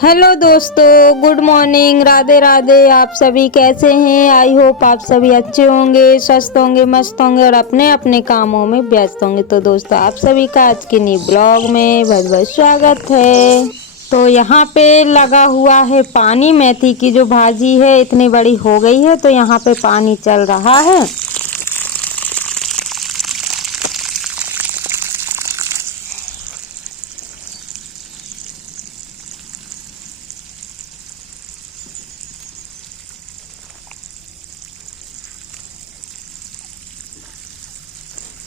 Hello दोस्तों, good morning, Radhe Radhe. आप सभी कैसे हैं? आई होप आप सभी अच्छे होंगे, स्वस्थ होंगे, मस्त होंगे और अपने अपने कामों में व्यस्त होंगे। तो दोस्तों, आप सभी का आज के नए ब्लॉग में बहुत बहुत स्वागत है। तो यहाँ पे लगा हुआ है पानी। मेथी की जो भाजी है इतनी बड़ी हो गई है, तो यहाँ पे पानी चल रहा है।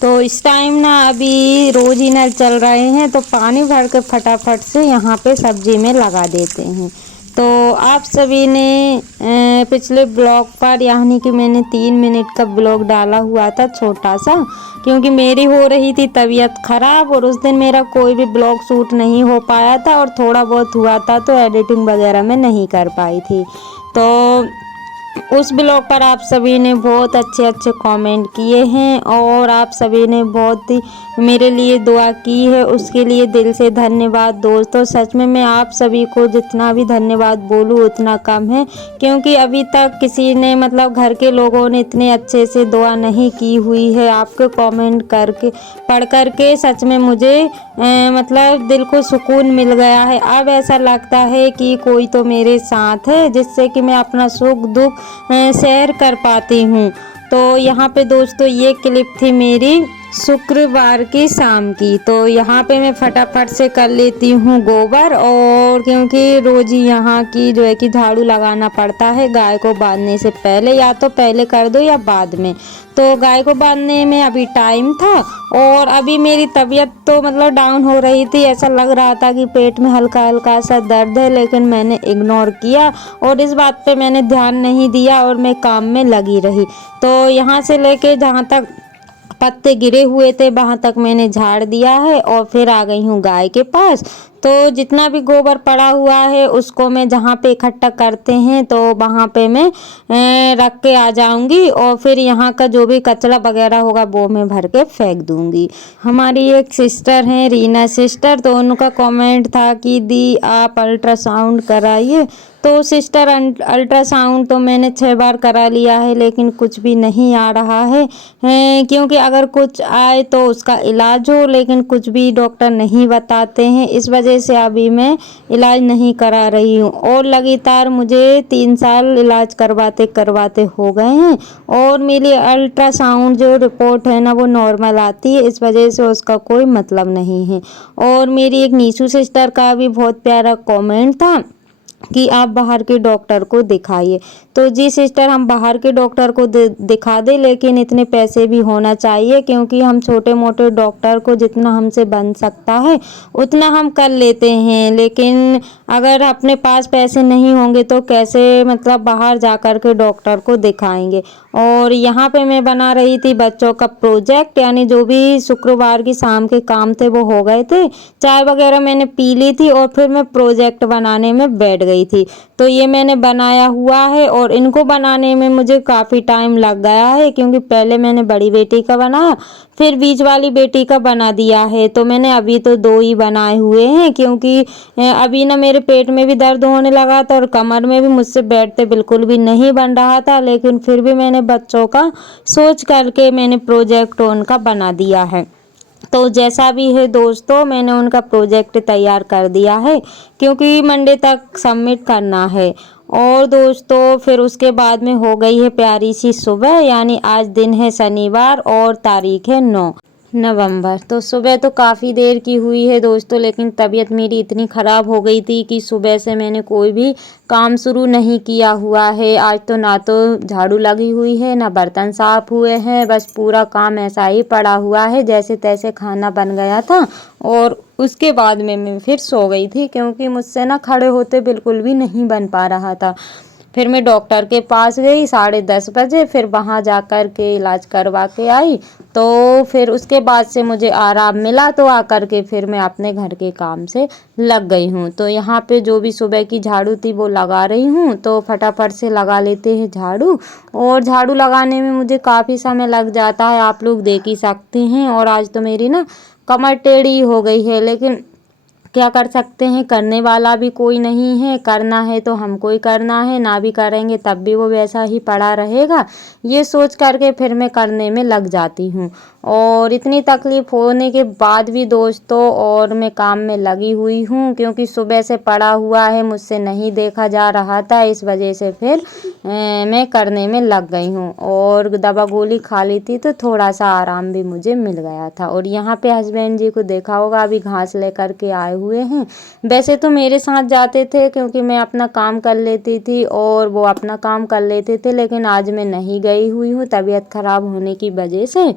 तो इस टाइम ना अभी रोज ही नल चल रहे हैं, तो पानी भर के फटाफट से यहाँ पे सब्जी में लगा देते हैं। तो आप सभी ने पिछले ब्लॉग पर, यानी कि मैंने 3 मिनट का ब्लॉग डाला हुआ था छोटा सा, क्योंकि मेरी हो रही थी तबीयत खराब और उस दिन मेरा कोई भी ब्लॉग शूट नहीं हो पाया था और थोड़ा बहुत हुआ था तो एडिटिंग वगैरह में नहीं कर पाई थी। तो उस ब्लॉग पर आप सभी ने बहुत अच्छे अच्छे कमेंट किए हैं और आप सभी ने बहुत ही मेरे लिए दुआ की है, उसके लिए दिल से धन्यवाद दोस्तों। सच में मैं आप सभी को जितना भी धन्यवाद बोलूँ उतना कम है, क्योंकि अभी तक किसी ने, मतलब घर के लोगों ने इतने अच्छे से दुआ नहीं की हुई है। आपके कमेंट करके पढ़ करके सच में मुझे मतलब दिल को सुकून मिल गया है। अब ऐसा लगता है कि कोई तो मेरे साथ है, जिससे कि मैं अपना सुख दुख शेयर कर पाती हूँ। तो यहाँ पे दोस्तों ये क्लिप थी मेरी शुक्रवार की शाम की। तो यहाँ पे मैं फटाफट से कर लेती हूँ गोबर, और क्योंकि रोज ही यहाँ की जो है कि झाड़ू लगाना पड़ता है गाय को बांधने से पहले, या तो पहले कर दो या बाद में। तो गाय को बांधने में अभी टाइम था और अभी मेरी तबीयत तो मतलब डाउन हो रही थी। ऐसा लग रहा था कि पेट में हल्का हल्का सा दर्द है, लेकिन मैंने इग्नोर किया और इस बात पे मैंने ध्यान नहीं दिया और मैं काम में लगी रही। तो यहाँ से लेके जहाँ तक पत्ते गिरे हुए थे वहां तक मैंने झाड़ दिया है और फिर आ गई हूँ गाय के पास। तो जितना भी गोबर पड़ा हुआ है उसको मैं जहाँ पे इकट्ठा करते हैं तो वहाँ पे मैं रख के आ जाऊंगी और फिर यहाँ का जो भी कचरा वगैरह होगा वो मैं भर के फेंक दूंगी। हमारी एक सिस्टर हैं, रीना सिस्टर, तो उनका कमेंट था कि दी आप अल्ट्रासाउंड कराइए। तो सिस्टर अल्ट्रासाउंड तो मैंने 6 बार करा लिया है, लेकिन कुछ भी नहीं आ रहा है, क्योंकि अगर कुछ आए तो उसका इलाज हो, लेकिन कुछ भी डॉक्टर नहीं बताते हैं। इस वजह से अभी मैं इलाज नहीं करा रही हूँ और लगातार मुझे 3 साल इलाज करवाते करवाते हो गए हैं और मेरी अल्ट्रासाउंड जो रिपोर्ट है ना वो नॉर्मल आती है, इस वजह से उसका कोई मतलब नहीं है। और मेरी एक नीशू सिस्टर का भी बहुत प्यारा कमेंट था कि आप बाहर के डॉक्टर को दिखाइए। तो जी सिस्टर, हम बाहर के डॉक्टर को दिखा दे, लेकिन इतने पैसे भी होना चाहिए, क्योंकि हम छोटे मोटे डॉक्टर को जितना हमसे बन सकता है उतना हम कर लेते हैं, लेकिन अगर अपने पास पैसे नहीं होंगे तो कैसे मतलब बाहर जा कर के डॉक्टर को दिखाएंगे। और यहाँ पे मैं बना रही थी बच्चों का प्रोजेक्ट, यानी जो भी शुक्रवार की शाम के काम थे वो हो गए थे, चाय वगैरह मैंने पी ली थी और फिर मैं प्रोजेक्ट बनाने में बैठ गई थी। तो ये मैंने बनाया हुआ है और इनको बनाने में मुझे काफ़ी टाइम लग गया है, क्योंकि पहले मैंने बड़ी बेटी का बनाया, फिर बीच वाली बेटी का बना दिया है। तो मैंने अभी तो 2 ही बनाए हुए हैं, क्योंकि अभी ना मेरे पेट में भी दर्द होने लगा था और कमर में भी मुझसे बैठते बिल्कुल भी नहीं बन रहा था, लेकिन फिर भी मैंने बच्चों का सोच करके मैंने प्रोजेक्ट उनका बना दिया है। तो जैसा भी है दोस्तों, मैंने उनका प्रोजेक्ट तैयार कर दिया है, क्योंकि मंडे तक सबमिट करना है। और दोस्तों फिर उसके बाद में हो गई है प्यारी सी सुबह, यानी आज दिन है शनिवार और तारीख है 9। नवंबर। तो सुबह तो काफ़ी देर की हुई है दोस्तों, लेकिन तबीयत मेरी इतनी ख़राब हो गई थी कि सुबह से मैंने कोई भी काम शुरू नहीं किया हुआ है। आज तो ना तो झाड़ू लगी हुई है, ना बर्तन साफ़ हुए हैं, बस पूरा काम ऐसा ही पड़ा हुआ है जैसे तैसे खाना बन गया था और उसके बाद में मैं फिर सो गई थी, क्योंकि मुझसे ना खड़े होते बिल्कुल भी नहीं बन पा रहा था। फिर मैं डॉक्टर के पास गई 10:30 बजे, फिर वहाँ जाकर के इलाज करवा के आई। तो फिर उसके बाद से मुझे आराम मिला, तो आकर के फिर मैं अपने घर के काम से लग गई हूँ। तो यहाँ पे जो भी सुबह की झाड़ू थी वो लगा रही हूँ, तो फटाफट से लगा लेते हैं झाड़ू। और झाड़ू लगाने में मुझे काफ़ी समय लग जाता है, आप लोग देख ही सकते हैं। और आज तो मेरी ना कमर टेढ़ी हो गई है, लेकिन क्या कर सकते हैं, करने वाला भी कोई नहीं है। करना है तो हमको ही करना है, ना भी करेंगे तब भी वो वैसा ही पड़ा रहेगा। ये सोच करके फिर मैं करने में लग जाती हूँ। और इतनी तकलीफ़ होने के बाद भी दोस्तों और मैं काम में लगी हुई हूँ, क्योंकि सुबह से पड़ा हुआ है, मुझसे नहीं देखा जा रहा था, इस वजह से फिर मैं करने में लग गई हूँ। और दवा गोली खा ली थी तो थोड़ा सा आराम भी मुझे मिल गया था। और यहाँ पे हस्बैंड जी को देखा होगा, अभी घास लेकर के आए हुए हैं। वैसे तो मेरे साथ जाते थे, क्योंकि मैं अपना काम कर लेती थी और वो अपना काम कर लेते थे, लेकिन आज मैं नहीं गई हुई हूँ तबीयत ख़राब होने की वजह से।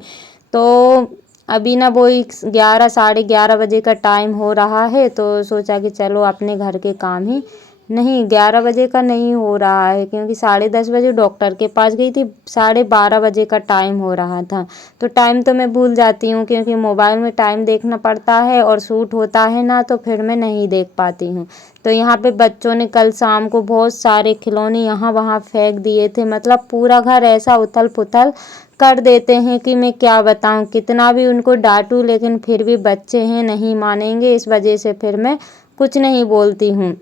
तो अभी ना वो 11 11:30 बजे का टाइम हो रहा है, तो सोचा कि चलो अपने घर के काम ही, नहीं 11 बजे का नहीं हो रहा है, क्योंकि 10:30 बजे डॉक्टर के पास गई थी, 12:30 बजे का टाइम हो रहा था। तो टाइम तो मैं भूल जाती हूँ, क्योंकि मोबाइल में टाइम देखना पड़ता है और शूट होता है ना, तो फिर मैं नहीं देख पाती हूँ। तो यहाँ पे बच्चों ने कल शाम को बहुत सारे खिलौने यहाँ वहाँ फेंक दिए थे, मतलब पूरा घर ऐसा उथल पुथल कर देते हैं कि मैं क्या बताऊँ। कितना भी उनको डांटूँ, लेकिन फिर भी बच्चे हैं, नहीं मानेंगे, इस वजह से फिर मैं कुछ नहीं बोलती हूँ।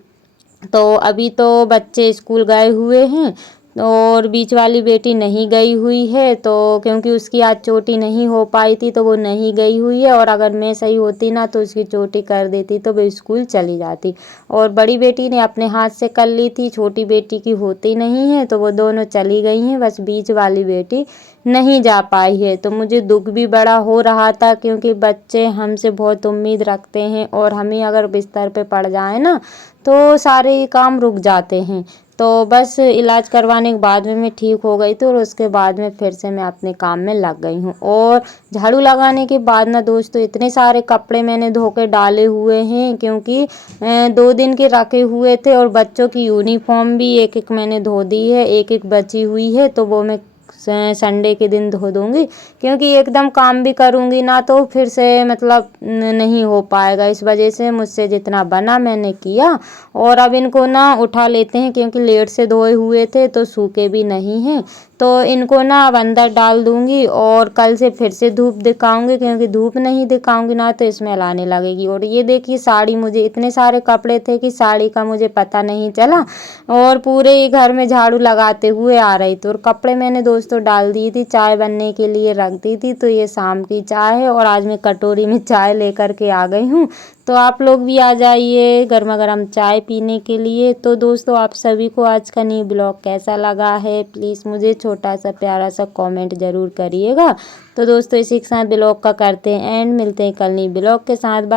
तो अभी तो बच्चे स्कूल गए हुए हैं और बीच वाली बेटी नहीं गई हुई है, तो क्योंकि उसकी आज चोटी नहीं हो पाई थी तो वो नहीं गई हुई है। और अगर मैं सही होती ना तो उसकी चोटी कर देती तो वो स्कूल चली जाती। और बड़ी बेटी ने अपने हाथ से कर ली थी, छोटी बेटी की होती नहीं है, तो वो दोनों चली गई हैं, बस बीच वाली बेटी नहीं जा पाई है। तो मुझे दुख भी बड़ा हो रहा था, क्योंकि बच्चे हमसे बहुत उम्मीद रखते हैं और हम ही अगर बिस्तर पे पड़ जाए ना तो सारे काम रुक जाते हैं। तो बस इलाज करवाने के बाद में मैं ठीक हो गई थी और उसके बाद में फिर से मैं अपने काम में लग गई हूँ। और झाड़ू लगाने के बाद ना दोस्तों इतने सारे कपड़े मैंने धो के डाले हुए हैं, क्योंकि 2 दिन के रखे हुए थे। और बच्चों की यूनिफॉर्म भी एक एक मैंने धो दी है, एक एक बची हुई है, तो वो मैं संडे के दिन धो दूँगी, क्योंकि एकदम काम भी करूँगी ना तो फिर से मतलब नहीं हो पाएगा। इस वजह से मुझसे जितना बना मैंने किया। और अब इनको ना उठा लेते हैं, क्योंकि लेट से धोए हुए थे तो सूखे भी नहीं हैं। तो इनको ना अब अंदर डाल दूँगी और कल से फिर से धूप दिखाऊँगी, क्योंकि धूप नहीं दिखाऊँगी ना तो स्मेल आने लगेगी। और ये देखिए साड़ी, मुझे इतने सारे कपड़े थे कि साड़ी का मुझे पता नहीं चला और पूरे ही घर में झाड़ू लगाते हुए आ रही थी। और कपड़े मैंने दोस्तों डाल दी थी, चाय बनने के लिए रख दी थी। तो ये शाम की चाय है और आज मैं कटोरी में चाय लेकर के आ गई हूँ। तो आप लोग भी आ जाइए गर्मा गर्म चाय पीने के लिए। तो दोस्तों आप सभी को आज का न्यू ब्लॉग कैसा लगा है, प्लीज़ मुझे छोटा सा प्यारा सा कमेंट ज़रूर करिएगा। तो दोस्तों इसी के साथ ब्लॉग का करते हैं एंड, मिलते हैं कल न्यू ब्लॉग के साथ। बाय।